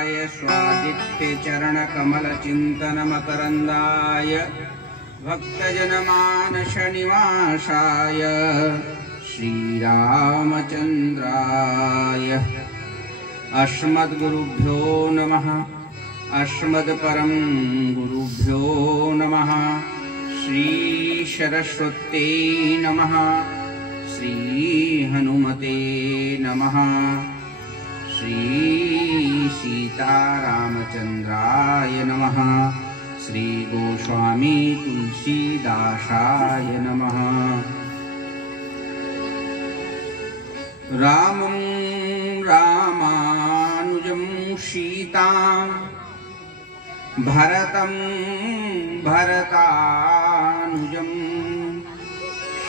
नित्यानंदाय स्वादित्य चरण कमल चिंतन मकरंदाय भक्तजनमानस निवासाय श्रीरामचंद्राय अस्मद्गुरुभ्यो नमः। अस्मद्परम गुरुभ्यो नमः। श्री सरस्वती नमः। श्री हनुमते नमः। श्री सीतारामचंद्राय नमः। श्री गोस्वामी तुलसीदासाय नमः। रामं रामानुजं सीतां भरतं भरतानुजं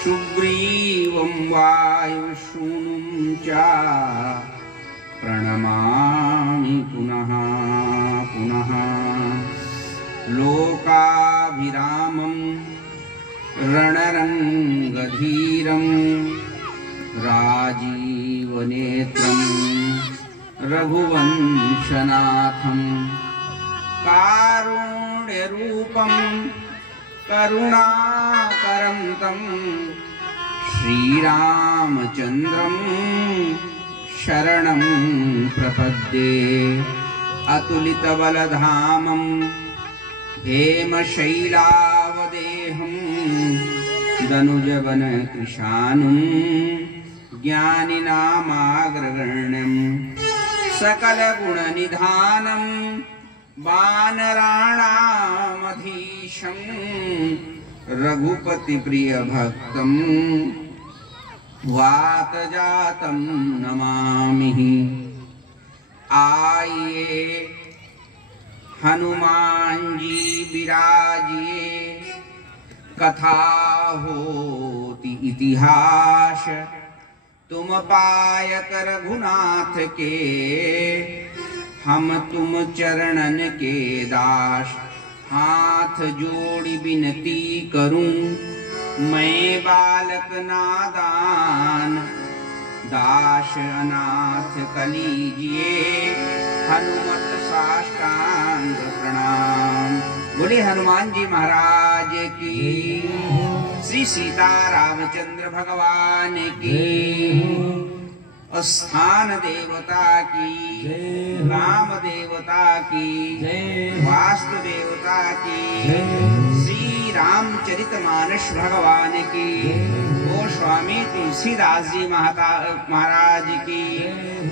सुग्रीवं वायुसूनुं च प्रणमामि पुनः पुनः। लोकाभिरामं रणरङ्गधीरं राजीवनेत्रं रघुवंशनाथं कारुण्यरूपं करुणाकरं तं श्रीरामचन्द्रं शरणं प्रपद्ये। अतुलितबलधामं हेमशैलावदेहं दनुजवनकृशानुं ज्ञानिनामाग्रगण्यं सकलगुणनिधानं वानराणामधीशं रघुपतिप्रियभक्तं वातजातं नमामि। आइए हनुमान जी विराजिए, कथा होती इतिहास तुम पायक रघुनाथ के, हम तुम चरणन के दास। हाथ जोड़ी विनती करूं मैं बालक नादान, दास अनाथ कलीजिए हनुमत साष्टांग प्रणाम। बोले हनुमान जी महाराज की, श्री सीता रामचंद्र भगवान की, स्थान देवता की, राम देवता की, वास्तु देवता की, श्री रामचरितमानस भगवान की, गोस्वामी तुलसीदास जी महाराज की,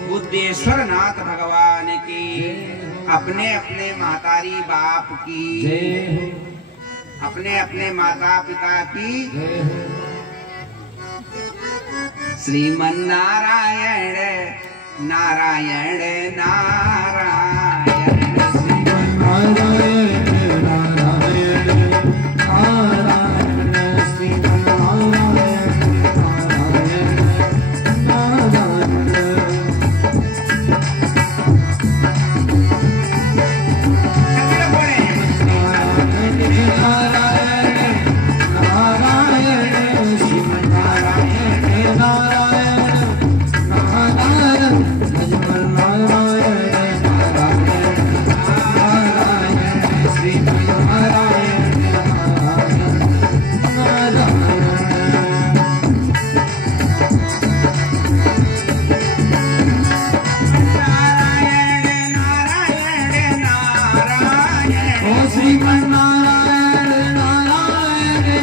बुद्धेश्वर नाथ भगवान की, अपने अपने महतारी बाप की, अपने अपने माता पिता की। श्रीमन्नारायण नारायण नारायण, श्रीमन्नारायण नारायण नारायण, श्रीमन्नारायण नारायण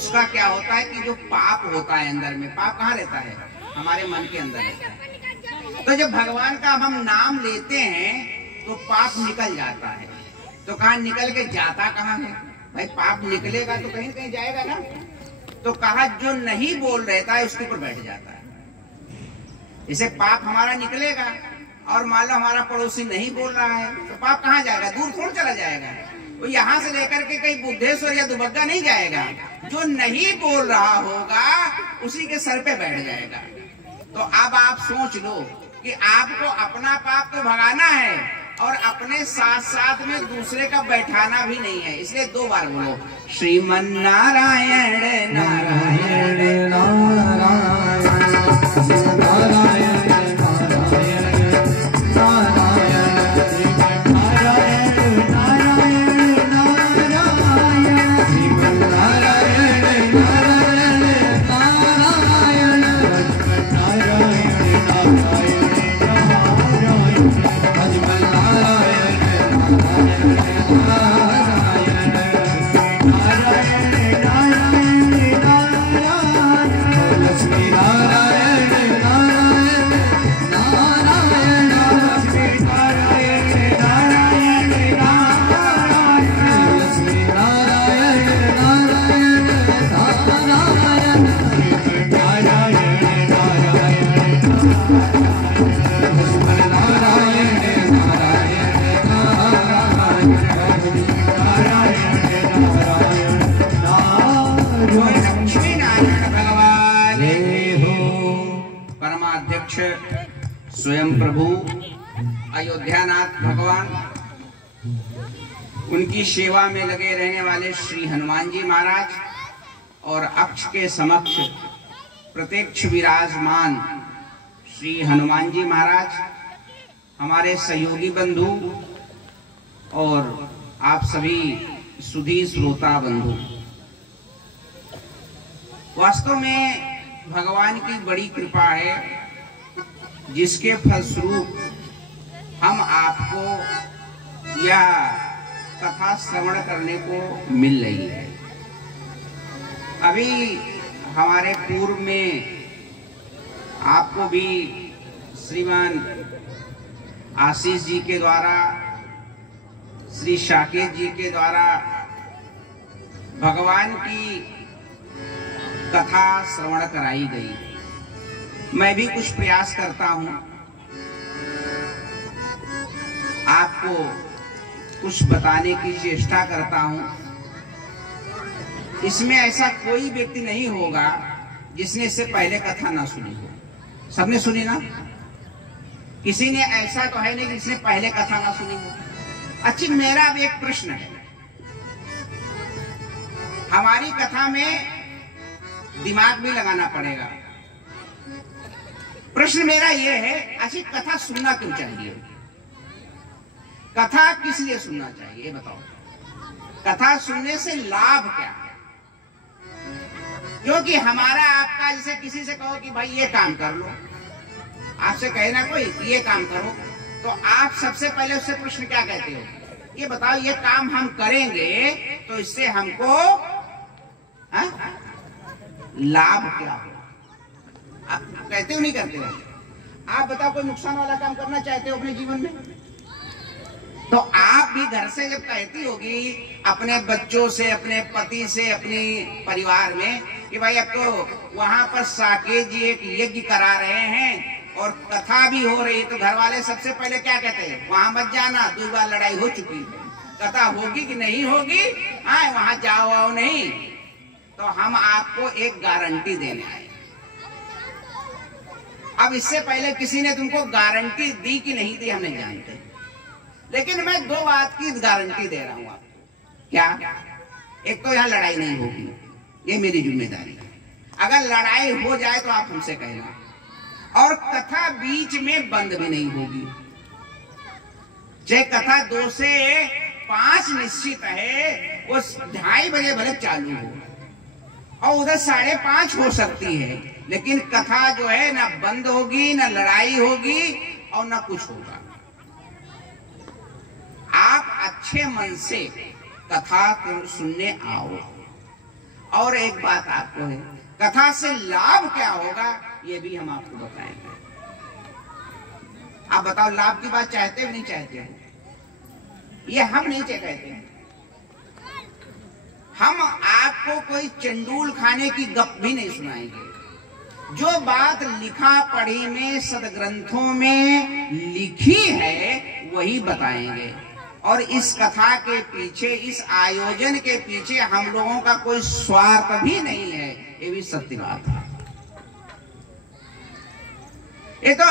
उसका क्या होता है कि जो पाप होता है अंदर में, पाप कहाँ रहता है? हमारे मन के अंदर रहता है। तो जब भगवान का हम नाम लेते हैं तो पाप निकल जाता है। तो कहाँ निकल के जाता कहाँ है भाई? पाप निकलेगा तो कहीं कहीं जाएगा ना। तो कहा जो नहीं बोल रहता है उसके ऊपर बैठ जाता है। इसे पाप हमारा निकलेगा और मान लो हमारा पड़ोसी नहीं बोल रहा है तो पाप कहाँ जाएगा? दूर थोड़ा चला जाएगा। वो यहाँ से लेकर के कहीं बुद्धेश्वर या दुबग्गा नहीं जाएगा। जो नहीं बोल रहा होगा उसी के सर पे बैठ जाएगा। तो अब आप सोच लो कि आपको अपना पाप तो भगाना है और अपने साथ साथ में दूसरे का बैठाना भी नहीं है। इसलिए 2 बार बोलो, श्रीमन नारायण नारायण नारायण नारायण स्वयं प्रभु अयोध्यानाथ भगवान, उनकी सेवा में लगे रहने वाले श्री हनुमान जी महाराज और अक्ष के समक्ष प्रत्यक्ष विराजमान श्री हनुमान जी महाराज, हमारे सहयोगी बंधु और आप सभी सुधी श्रोता बंधु, वास्तव में भगवान की बड़ी कृपा है जिसके फलस्वरूप हम आपको यह कथा श्रवण करने को मिल रही है। अभी हमारे पूर्व में आपको भी श्रीमान आशीष जी के द्वारा, श्री साकेत जी के द्वारा भगवान की कथा श्रवण कराई गई। मैं भी कुछ प्रयास करता हूं, आपको कुछ बताने की चेष्टा करता हूं। इसमें ऐसा कोई व्यक्ति नहीं होगा जिसने इससे पहले कथा ना सुनी हो। सबने सुनी ना? किसी ने ऐसा तो है नहीं जिसने पहले कथा ना सुनी हो। अच्छा, मेरा अब एक प्रश्न है। हमारी कथा में दिमाग भी लगाना पड़ेगा। प्रश्न मेरा यह है, अच्छी कथा सुनना क्यों चाहिए? कथा किस लिए सुनना चाहिए ये बताओ। कथा सुनने से लाभ क्या है? क्योंकि हमारा आपका, जैसे किसी से कहो कि भाई ये काम कर लो, आपसे कहे ना कोई ये काम करो, तो आप सबसे पहले उससे प्रश्न क्या कहते हो? ये बताओ ये काम हम करेंगे तो इससे हमको लाभ क्या हो? आप कहते हो नहीं करते हो? आप बताओ कोई नुकसान वाला काम करना चाहते हो अपने जीवन में? तो आप भी घर से जब कहती होगी अपने बच्चों से, अपने पति से, अपने परिवार में कि भाई अब तो वहां पर साकेत जी एक यज्ञ करा रहे हैं और कथा भी हो रही, तो घर वाले सबसे पहले क्या कहते हैं? वहां मत जाना, 2 बार लड़ाई हो चुकी है, कथा होगी कि नहीं होगी, हाँ वहां जाओ आओ नहीं। तो हम आपको एक गारंटी देने आए। अब इससे पहले किसी ने तुमको गारंटी दी कि नहीं दी हम नहीं जानते, लेकिन मैं 2 बात की गारंटी दे रहा हूं आपको। क्या? एक तो यहां लड़ाई नहीं होगी, ये मेरी जिम्मेदारी है। अगर लड़ाई हो जाए तो आप हमसे कहना, और कथा बीच में बंद भी नहीं होगी। चाहे कथा 2 से 5 निश्चित है, वो 2:30 बजे भले चालू हो और उधर 5:30 हो सकती है, लेकिन कथा जो है ना बंद होगी, ना लड़ाई होगी और ना कुछ होगा। आप अच्छे मन से कथा सुनने आओ। और एक बात आपको है, कथा से लाभ क्या होगा ये भी हम आपको बताएंगे। आप बताओ लाभ की बात चाहते हो नहीं चाहते हो? ये हम नहीं कहते। हम आपको कोई चंडूल खाने की गप भी नहीं सुनाएंगे। जो बात लिखा पढ़ी में सदग्रंथों में लिखी है वही बताएंगे। और इस कथा के पीछे, इस आयोजन के पीछे हम लोगों का कोई स्वार्थ भी नहीं है, ये भी सत्य बात है। ये तो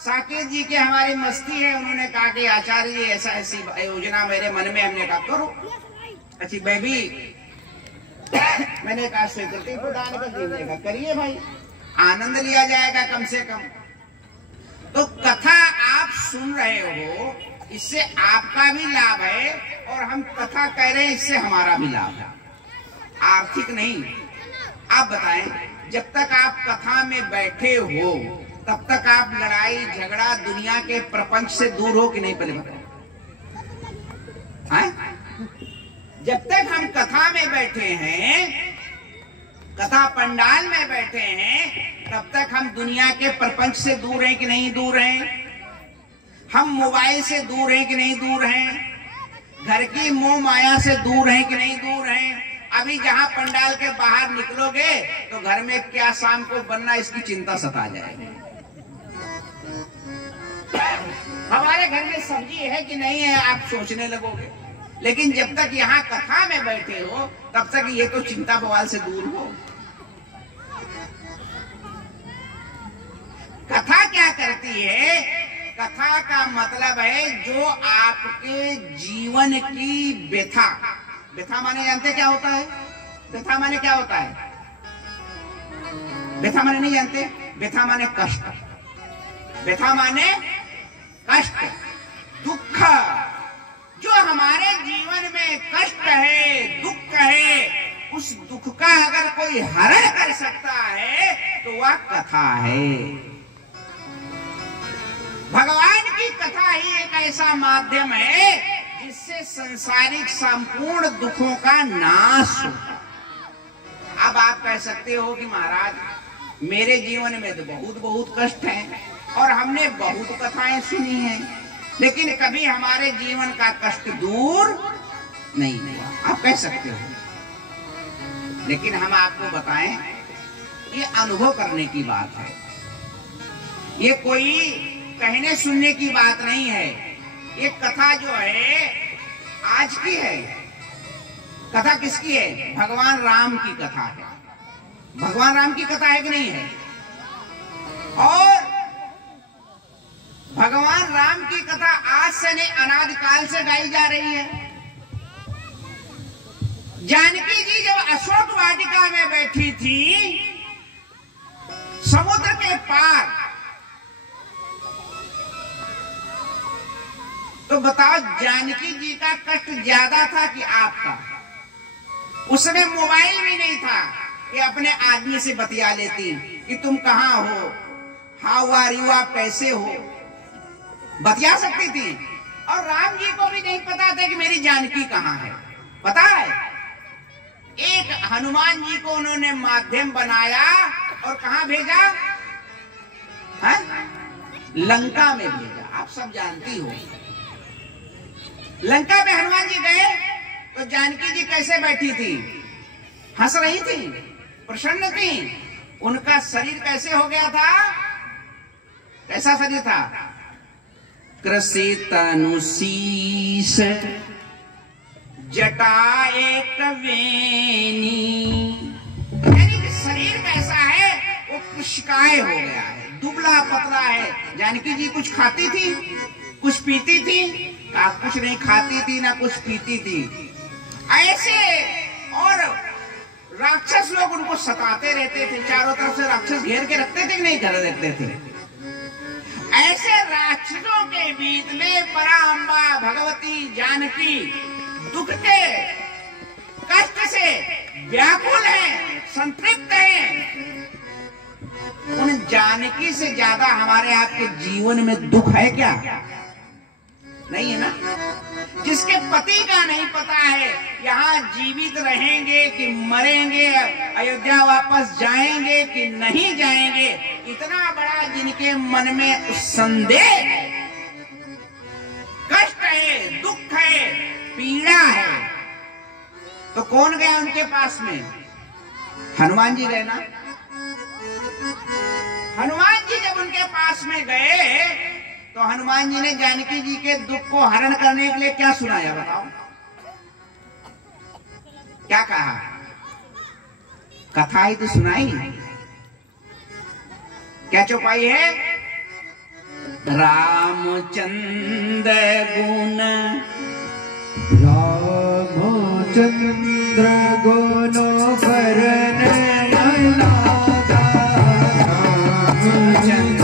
साकेत जी के हमारी मस्ती है, उन्होंने कहा कि आचार्य जी ऐसा ऐसी योजना मेरे मन में, हमने कहा करो। अच्छी बेबी मैंने कहा स्वीकृति प्रदान कर दीजिएगा, करिए भाई, आनंद लिया जाएगा कम से कम। तो कथा आप सुन रहे हो, इससे आपका भी लाभ है, और हम कथा कह रहे हैं इससे हमारा भी लाभ है, आर्थिक नहीं। आप बताएं, जब तक आप कथा में बैठे हो तब तक आप लड़ाई झगड़ा दुनिया के प्रपंच से दूर हो कि नहीं, पहले बताओ। जब तक हम कथा में बैठे हैं, कथा पंडाल में बैठे हैं, तब तक हम दुनिया के प्रपंच से दूर हैं कि नहीं दूर हैं? हम मोबाइल से दूर हैं कि नहीं दूर हैं? घर की मोह माया से दूर हैं कि नहीं दूर हैं? अभी जहां पंडाल के बाहर निकलोगे तो घर में क्या शाम को बनना, इसकी चिंता सता जाएगी। हमारे घर में सब्जी है कि नहीं है आप सोचने लगोगे। लेकिन जब तक यहाँ कथा में बैठे हो तब तक ये तो चिंता बवाल से दूर हो। कथा क्या करती है? कथा का मतलब है जो आपके जीवन की व्यथा, व्यथा माने जानते क्या होता है? व्यथा माने क्या होता है? व्यथा माने नहीं जानते? व्यथा माने कष्ट, व्यथा माने कष्ट, दुख। जो हमारे जीवन में कष्ट है, दुख है, उस दुख का अगर कोई हरण कर सकता है तो वह कथा है। भगवान की कथा ही एक ऐसा माध्यम है जिससे संसारिक संपूर्ण दुखों का नाश होता। अब आप कह सकते हो कि महाराज मेरे जीवन में तो बहुत बहुत कष्ट हैं और हमने बहुत कथाएं सुनी हैं, लेकिन कभी हमारे जीवन का कष्ट दूर नहीं हुआ। आप कह सकते हो, लेकिन हम आपको बताएं, ये अनुभव करने की बात है, ये कोई कहने सुनने की बात नहीं है। ये कथा जो है आज की है। कथा किसकी है? भगवान राम की कथा है। भगवान राम की कथा है कि नहीं है? और भगवान राम की कथा आज से नहीं, अनादिकाल से गाई जा रही है। जानकी जी जब अशोक वाटिका में बैठी थी समुद्र के पार, तो बताओ जानकी जी का कष्ट ज्यादा था कि आपका? उसने मोबाइल भी नहीं था कि अपने आदमी से बतिया लेती कि तुम कहाँ हो, हाउ आर यू, आप कैसे हो, बतिया सकती थी। और राम जी को भी नहीं पता था कि मेरी जानकी कहाँ है। पता है, एक हनुमान जी को उन्होंने माध्यम बनाया और कहाँ भेजा? है? लंका में भेजा। आप सब जानती हो, लंका में हनुमान जी गए तो जानकी जी कैसे बैठी थी? हंस रही थी, प्रसन्न थी। उनका शरीर कैसे हो गया था? कैसा शरीर था? कृषित अनुशीस जटा एक वेनी, यानी कि शरीर कैसा है? वो कृषिकाय हो गया है, दुबला पतला है। जानकी जी कुछ खाती थी, कुछ पीती थी? कुछ नहीं खाती थी ना कुछ पीती थी। ऐसे और राक्षस लोग उनको सताते रहते थे, चारों तरफ से राक्षस घेर के रखते थे कि नहीं घर रखते थे। ऐसे राक्षसों के बीच में पराम्बा भगवती जानकी दुख के कष्ट से व्याकुल है, संतृप्त है। उन जानकी से ज्यादा हमारे आपके जीवन में दुख है क्या? नहीं है ना। जिसके पति का नहीं पता है यहाँ जीवित रहेंगे कि मरेंगे, अयोध्या वापस जाएंगे कि नहीं जाएंगे, इतना बड़ा जिनके मन में संदेह है, कष्ट है, दुख है, पीड़ा है, तो कौन गया उनके पास में? हनुमान जी गए ना। हनुमान जी जब उनके पास में गए तो हनुमान जी ने जानकी जी के दुख को हरण करने के लिए क्या सुनाया, बताओ क्या कहा? कथा ही तो सुनाई, क्या चौपाई है? रामचंद्र गुण, रामचंद्र गुण भरन लागा, रामचंद्र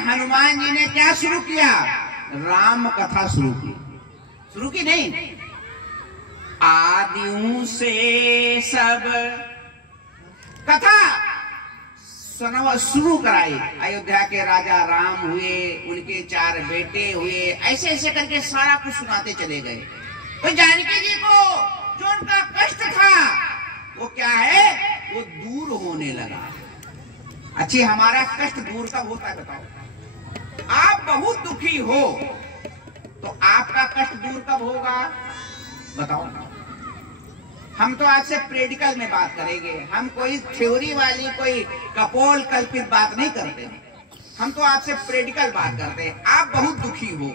हनुमान जी ने क्या शुरू किया? राम कथा शुरू की। शुरू की नहीं, आदियों से सब कथा शुरू कराई। अयोध्या के राजा राम हुए, उनके 4 बेटे हुए, ऐसे ऐसे करके सारा कुछ सुनाते चले गए। तो जानकी जी को जो उनका कष्ट था वो क्या है, वो दूर होने लगा। अच्छी, हमारा कष्ट दूर कब होता है बताओ? आप बहुत दुखी हो तो आपका कष्ट दूर कब होगा बताओ? हम तो आज से प्रैक्टिकल में बात करेंगे, हम कोई थ्योरी वाली कोई कपोल कल्पित बात नहीं करते हैं, हम तो आपसे प्रैक्टिकल बात करते हैं। आप बहुत दुखी हो,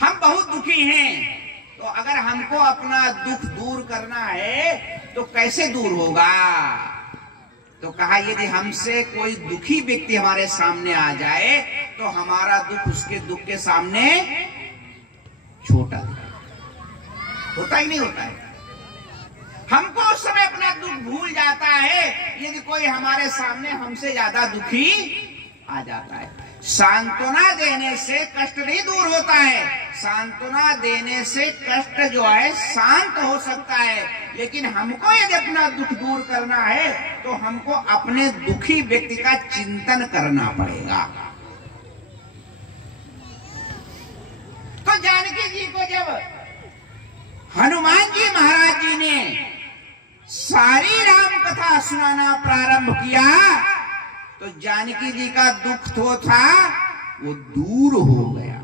हम बहुत दुखी हैं, तो अगर हमको अपना दुख दूर करना है तो कैसे दूर होगा? तो कहा यदि हमसे कोई दुखी व्यक्ति हमारे सामने आ जाए तो हमारा दुख उसके दुख के सामने छोटा होता ही नहीं होता है। हमको उस समय अपना दुख भूल जाता है यदि कोई हमारे सामने हमसे ज्यादा दुखी आ जाता है। सांत्वना देने से कष्ट नहीं दूर होता है, सांत्वना देने से कष्ट जो है शांत हो सकता है। लेकिन हमको यदि अपना दुख दूर करना है तो हमको अपने दुखी व्यक्ति का चिंतन करना पड़ेगा। तो जानकी जी को जब हनुमान जी महाराज जी ने सारी राम कथा सुनाना प्रारंभ किया तो जानकी जी का दुख तो था वो दूर हो गया।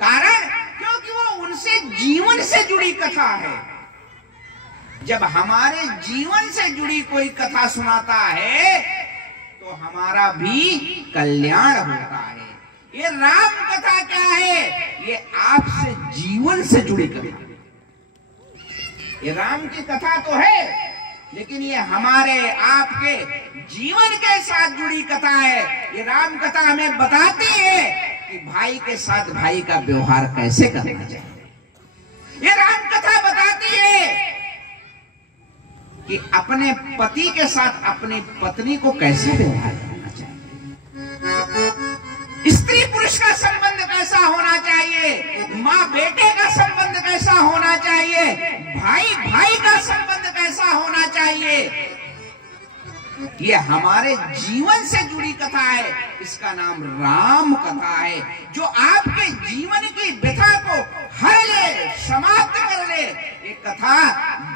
कारण क्योंकि वो उनसे जीवन से जुड़ी कथा है। जब हमारे जीवन से जुड़ी कोई कथा सुनाता है तो हमारा भी कल्याण होता है। ये राम कथा क्या है? ये आपसे जीवन से जुड़ी कथा। ये राम की कथा तो है लेकिन ये हमारे आपके जीवन के साथ जुड़ी कथा है। ये राम कथा हमें बताती है कि भाई के साथ भाई का व्यवहार कैसे करना चाहिए। ये राम कथा बताती है कि अपने पति के साथ अपनी पत्नी को कैसे व्यवहार करना चाहिए, स्त्री पुरुष का संबंध कैसा होना चाहिए, माँ बेटे का संबंध कैसा होना चाहिए, भाई भाई का संबंध कैसा होना चाहिए। ये हमारे जीवन से जुड़ी कथा है। इसका नाम राम कथा है, जो आपके जीवन की व्यथा को हर ले, समाप्त कर ले। ये कथा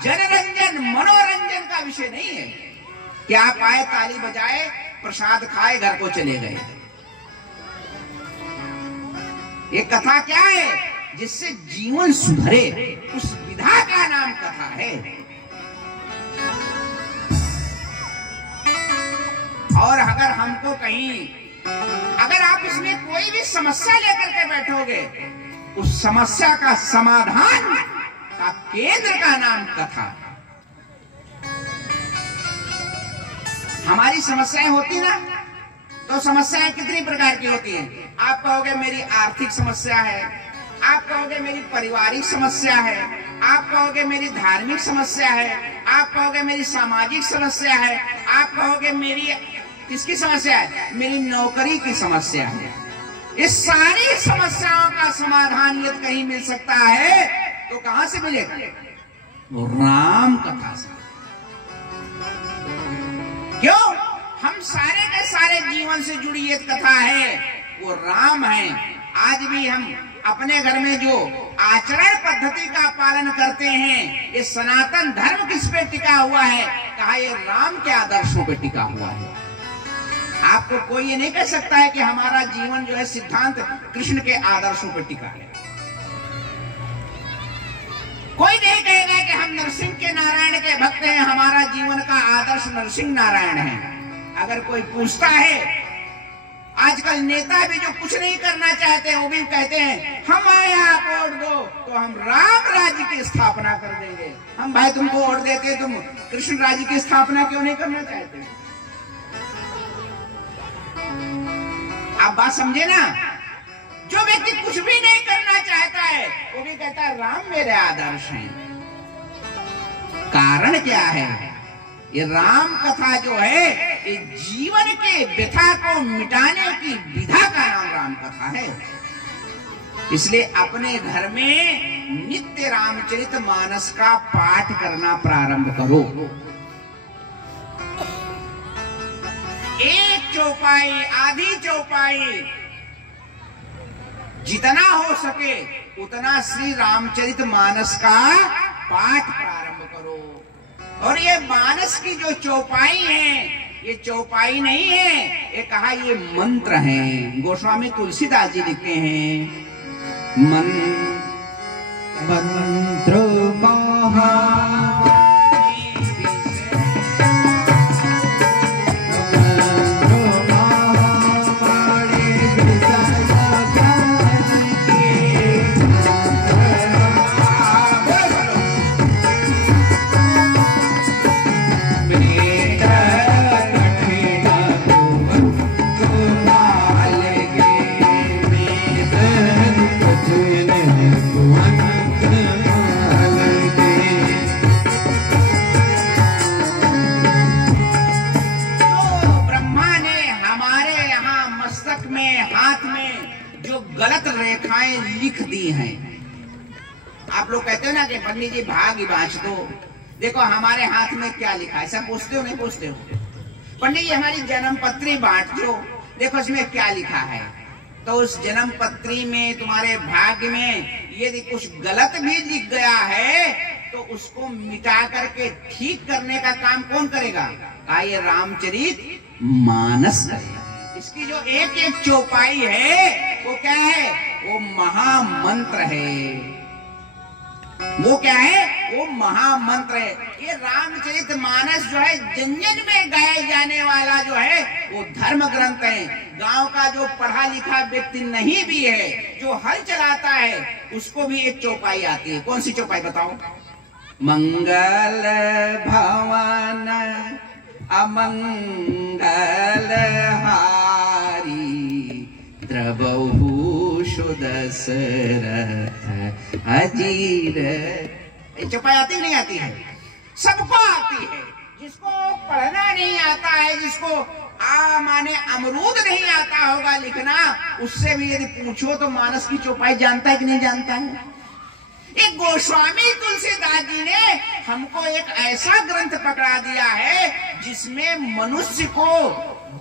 जनरंजन मनोरंजन का विषय नहीं है कि आप आए, ताली बजाए, प्रसाद खाए, घर को चले गए। ये कथा क्या है? जिससे जीवन सुधरे, उस विधा का नाम कथा है। और अगर हमको कहीं, अगर आप इसमें कोई भी समस्या लेकर के बैठोगे, उस समस्या का समाधान का केंद्र का नाम कथा। हमारी समस्याएं होती ना, तो समस्याएं कितनी प्रकार की होती हैं? आप कहोगे मेरी आर्थिक समस्या है, आप कहोगे मेरी पारिवारिक समस्या है, आप कहोगे मेरी धार्मिक समस्या है, आप कहोगे मेरी सामाजिक समस्या है, आप कहोगे मेरी किसकी समस्या है? मेरी नौकरी की समस्या है। इस सारी समस्याओं का समाधान यदि कहीं मिल सकता है तो कहां से मिलेगा? वो राम कथा से। क्यों? हम सारे के सारे जीवन से जुड़ी एक कथा है, वो राम है। आज भी हम अपने घर में जो आचरण पद्धति का पालन करते हैं, ये सनातन धर्म किस पे टिका हुआ है? कहा ये राम के आदर्शों पे टिका हुआ है। आपको कोई ये नहीं कह सकता है कि हमारा जीवन जो है सिद्धांत कृष्ण के आदर्शों पर टिका है। कोई नहीं कहेगा कि हम नरसिंह के नारायण के भक्त हैं, हमारा जीवन का आदर्श नरसिंह नारायण है। अगर कोई पूछता है, आजकल नेता भी जो कुछ नहीं करना चाहते वो भी कहते हैं हम आए आप वोट दो तो हम राम राज्य की स्थापना कर देंगे। हम भाई तुमको वोट देते, तुम कृष्ण राज्य की स्थापना क्यों नहीं करना चाहते? आप बात समझे ना? जो व्यक्ति कुछ भी नहीं करना चाहता है वो भी कहता है राम मेरे आदर्श हैं। कारण क्या है? ये राम कथा जो है ये जीवन के व्यथा को मिटाने की विधा का नाम राम कथा है। इसलिए अपने घर में नित्य रामचरितमानस का पाठ करना प्रारंभ करो। एक चौपाई, आधी चौपाई, जितना हो सके उतना श्री रामचरितमानस का पाठ प्रारंभ करो। और ये मानस की जो चौपाई है, ये चौपाई नहीं है, ये कहा ये मंत्र हैं। गोस्वामी तुलसीदास जी लिखते हैं मंत्र महा लिख दी हैं। आप लोग कहते हो ना कि पंडित जी भाग ही बांच दो, देखो हमारे हाथ में क्या लिखा है। सब पूछते हो नहीं पूछते हो? पंडित जी हमारी जन्म पत्री बांट दो, देखो इसमें क्या लिखा है। तो उस जन्म पत्री में तुम्हारे भाग्य में यदि कुछ गलत भी लिख गया है तो उसको मिटा करके ठीक करने का काम कौन करेगा? ये रामचरित मानस करेगा। इसकी जो एक एक चौपाई है वो क्या है? वो महामंत्र है। वो क्या है? वो महामंत्र है। ये रामचरितमानस जो है जन जन में गाया जाने वाला जो है वो धर्म ग्रंथ है। गांव का जो पढ़ा लिखा व्यक्ति नहीं भी है, जो हल चलाता है, उसको भी एक चौपाई आती है। कौन सी चौपाई बताओ? मंगल भवन अमंगल हारी द्रवहु दशरथ अजीर। चौपाई आती नहीं आती है? सबको आती है। जिसको पढ़ना नहीं आता है, जिसको माने अमरूद नहीं आता होगा लिखना, उससे भी यदि पूछो तो मानस की चौपाई जानता है कि नहीं जानता है? एक गोस्वामी तुलसीदास जी ने हमको एक ऐसा ग्रंथ पकड़ा दिया है जिसमें मनुष्य को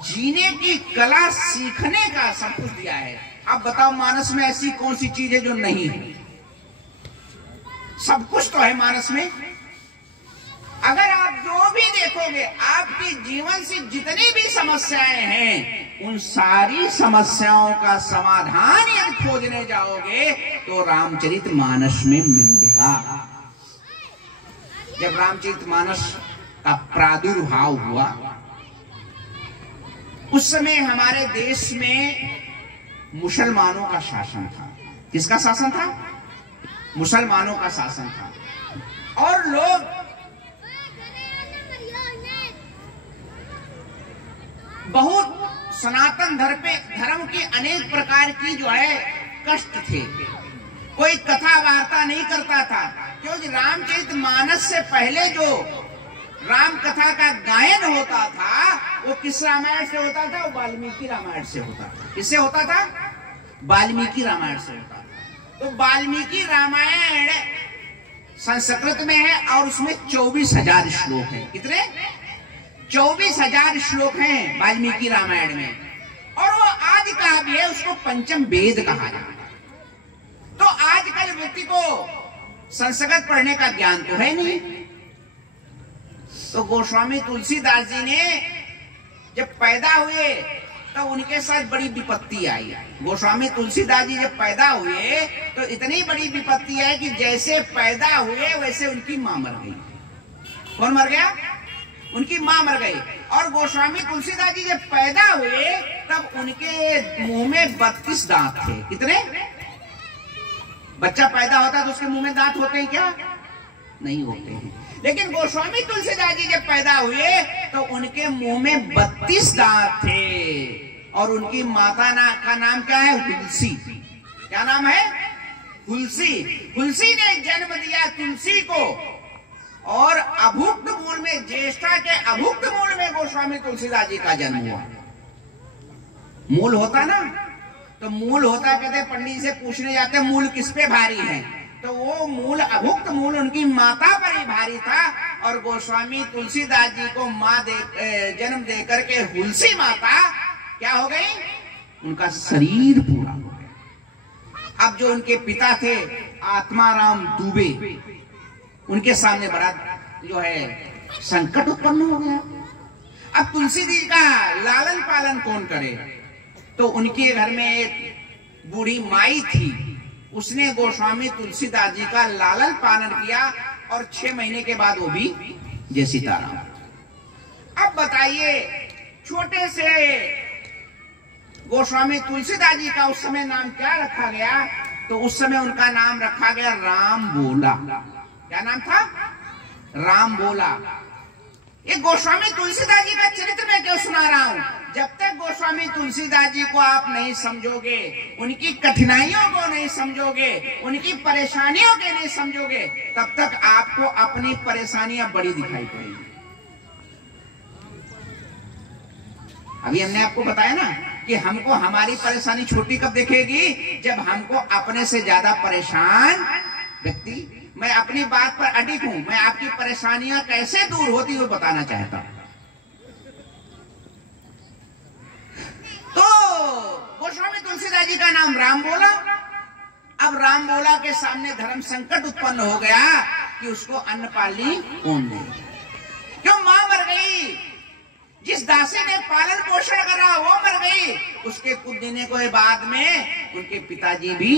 जीने की कला सीखने का सब कुछ दिया है। अब बताओ मानस में ऐसी कौन सी चीज है जो नहीं है? सब कुछ तो है मानस में। अगर आप जो भी देखोगे, आपकी जीवन से जितनी भी समस्याएं हैं, उन सारी समस्याओं का समाधान यदि खोजने जाओगे तो रामचरितमानस में मिलेगा। जब रामचरितमानस का प्रादुर्भाव हुआ उस समय हमारे देश में मुसलमानों का शासन था। किसका शासन था? मुसलमानों का शासन था। और लोग बहुत सनातन धर्म की अनेक प्रकार की जो है कष्ट थे। कोई कथा वार्ता नहीं करता था, क्योंकि रामचरितमानस से पहले जो राम कथा का गायन होता था वो किस रामायण से होता था? वो वाल्मीकि रामायण से होता था। किससे होता था? वाल्मीकि रामायण से होता था। तो वाल्मीकि रामायण संस्कृत में है और उसमें 24,000 श्लोक हैं। कितने? 24,000 श्लोक हैं वाल्मीकि रामायण में। और वो आदि काव्य है, उसको पंचम वेद कहा जाता है। तो आजकल व्यक्ति को संस्कृत पढ़ने का ज्ञान तो है नहीं। तो गोस्वामी तुलसीदास जी ने जब पैदा हुए तो उनके साथ बड़ी विपत्ति आई। गोस्वामी तुलसीदास जी जब पैदा हुए तो इतनी बड़ी विपत्ति है कि जैसे पैदा हुए वैसे उनकी मां मर गई। कौन मर गया? उनकी मां मर गई। और गोस्वामी तुलसीदास जी जब पैदा हुए तब उनके मुंह में 32 दांत थे। कितने? बच्चा पैदा होता है तो उसके मुंह में दांत होते हैं क्या? नहीं होते हैं। लेकिन गोस्वामी तुलसीदास जी जब पैदा हुए तो उनके मुंह में 32 दांत थे। और उनकी माता का नाम क्या है? हुलसी। क्या नाम है? हुलसी। हुलसी ने जन्म दिया तुलसी को। और अभुक्त मूल में, ज्येष्ठा के अभुक्त मूल में गोस्वामी तुलसीदास जी का जन्म हुआ। मूल होता ना, तो मूल होता, कहते पंडित से पूछने जाते मूल किस पे भारी है, तो वो मूल अभुक्त मूल उनकी माता पर ही भारी था। और गोस्वामी तुलसीदास जी को जन्म दे करके हुलसी माता क्या हो गई? उनका शरीर पूरा हो गया। अब जो उनके पिता थे आत्माराम दुबे, उनके सामने बड़ा जो है संकट उत्पन्न हो गया। अब तुलसी जी का लालन पालन कौन करे? तो उनके घर में एक बूढ़ी माई थी, उसने गोस्वामी तुलसीदास जी का लालन पालन किया और 6 महीने के बाद वो भी जय सीताराम। अब बताइए, छोटे से गोस्वामी तुलसीदास जी का उस समय नाम क्या रखा गया? तो उस समय उनका नाम रखा गया राम बोला। क्या नाम था? राम बोला। ये गोस्वामी तुलसीदास जी का चरित्र मैं क्यों सुना रहा हूं? जब तक गोस्वामी तुलसीदास जी को आप नहीं समझोगे, उनकी कठिनाइयों को नहीं समझोगे, उनकी परेशानियों के नहीं समझोगे, तब तक आपको अपनी परेशानियां बड़ी दिखाई पड़ेंगी। अभी हमने आपको बताया ना कि हमको हमारी परेशानी छोटी कब दिखेगी? जब हमको अपने से ज्यादा परेशान व्यक्ति, मैं अपनी बात पर अडिग हूं, मैं आपकी परेशानियां कैसे दूर होती वो बताना चाहता हूं। तो गोस्वामी तुलसीदास जी का नाम राम बोला। अब राम बोला के सामने धर्म संकट उत्पन्न हो गया कि उसको अन्न पालनी कौन दे? क्यों? मां मर गई। जिस दासी ने पालन पोषण करा वो मर गई। उसके कुछ दिनों के बाद में उनके पिताजी भी।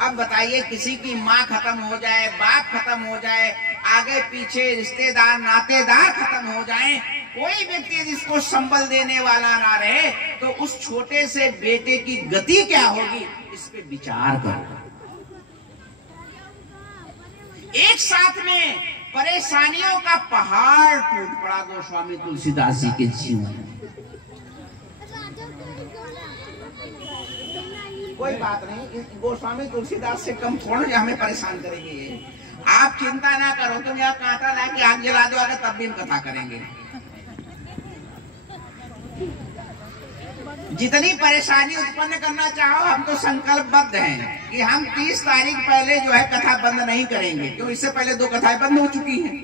अब बताइए, किसी की माँ खत्म हो जाए, बाप खत्म हो जाए, आगे पीछे रिश्तेदार नातेदार खत्म हो जाए, कोई व्यक्ति जिसको संबल देने वाला ना रहे, तो उस छोटे से बेटे की गति क्या होगी? इस पे विचार करो। एक साथ में परेशानियों का पहाड़ टूट पड़ा गोस्वामी तुलसीदास जी के जीवन में। कोई बात नहीं, गोस्वामी तुलसीदास से कम थोड़ा हमें परेशान करेंगे। आप चिंता ना करो, तुम यहाँ कांटा ला के आग जला दो, अगर तब भी हम कथा करेंगे। जितनी परेशानी उत्पन्न करना चाहो, हम तो संकल्पबद्ध हैं कि हम 30 तारीख पहले जो है कथा बंद नहीं करेंगे, क्योंकि इससे पहले 2 कथाएं बंद हो चुकी हैं।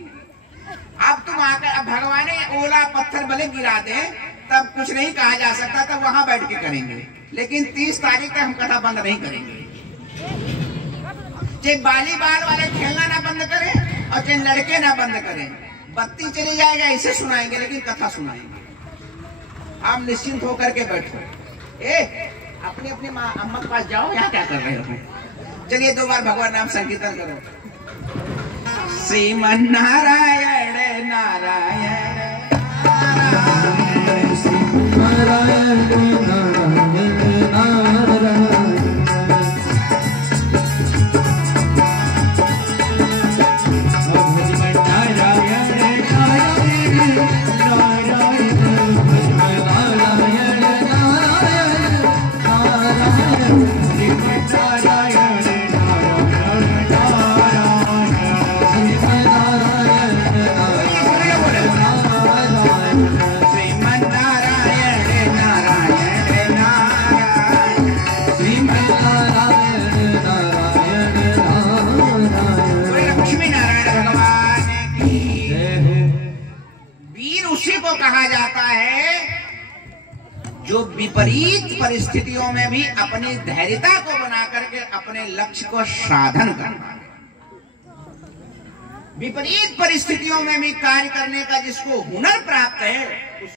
अब तुम आकर, अब भगवान ओला पत्थर भले गिरा दे तब कुछ नहीं कहा जा सकता, तब वहां बैठ के करेंगे। लेकिन 30 तारीख तक हम कथा बंद नहीं करेंगे। चाहे वॉलीबॉल वाले खेलना ना बंद करें और चाहे लड़के ना बंद करें, बत्ती चली जाएगा इसे सुनाएंगे, लेकिन कथा सुनाएंगे। आप निश्चिंत होकर के बैठो। अपनी अपनी माँ अम्मा के पास जाओ, यहाँ क्या कर रहे हो? चलिए 2 बार भगवान नाम संकीर्तन करो। श्रीमन नारायण नारायण नारायण, नारायण नारायण नारायण, नारायण नारायण नारायण। विपरीत परिस्थितियों में भी अपनी धैर्यता को बना करके अपने लक्ष्य को साधन करना है। विपरीत परिस्थितियों में भी कार्य करने का जिसको हुनर प्राप्त है